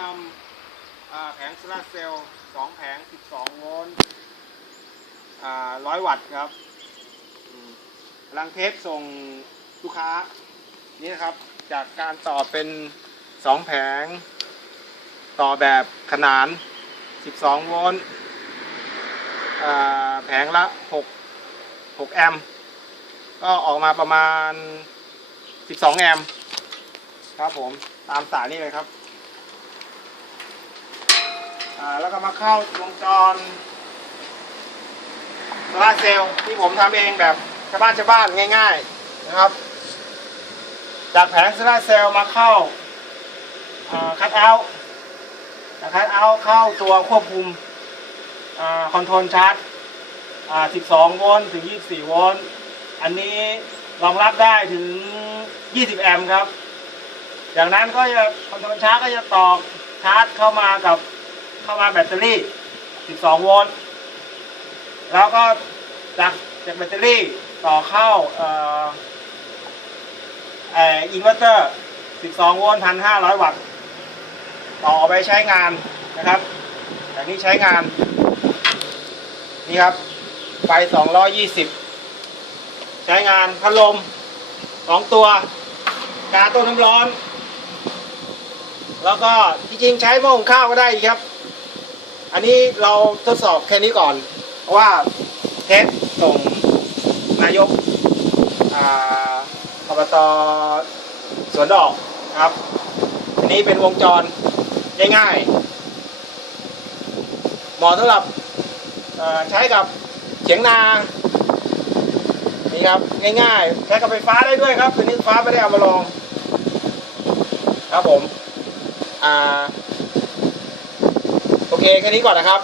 นำแผงโซลาร์เซลล์สองแผง 12 โวลต์อ่า100วัตต์ครับกำลังเทสส่งลูกค้า นี่นะครับ จากการต่อเป็น 2 แผง ต่อแบบขนาน 12 โวลต์แผงละ 6 6 แอมป์ก็ออกมาประมาณ 12 แอมป์ครับผม ตามสายนี่เลยครับ แล้วก็มาเข้าวงจรโซลาเซลล์ที่ผมทำเองแบบชาวบ้านชาวบ้านง่าย ๆนะครับ จากแผงโซลาเซลล์มาเข้าคัดเอาจากคัดเอาเข้าตัวควบคุมคอนโทรลชาร์จ12 โวลต์ถึง 24 โวลต์ อันนี้รองรับได้ถึง 20 แอมป์ครับ จากนั้นก็จะคอนโทรลชาร์จก็จะต่อชาร์จเข้ามากับ เข้ามาแบตเตอรี่ 12 โวลต์ แล้วก็จากจากแบตเตอรี่ต่อเข้าเอ่ออินเวอร์เตอร์ 12 โวลต์ 1,500 วัตต์ ต่อไปใช้งานนะครับจากนี้ใช้งาน นี่ครับ ไฟ 220 ใช้งานพัดลมสองตัว กาต้นน้ำร้อน แล้วก็จริงๆใช้หม้อหุงข้าวก็ได้ครับ อันนี้เราทดสอบแค่นี้ก่อนเพราะว่าเทสส่งนายกอบตสวนดอกครับ อันนี้เป็นวงจรง่ายๆเหมาะสำหรับใช้กับเฉียงนานี่ครับง่ายๆ ใช้กับไฟฟ้าได้ด้วยครับตัวนี้ไฟฟ้าไม่ได้เอามาลอง ครับผมอ่า เคแค่นี้ก่อนนะครับ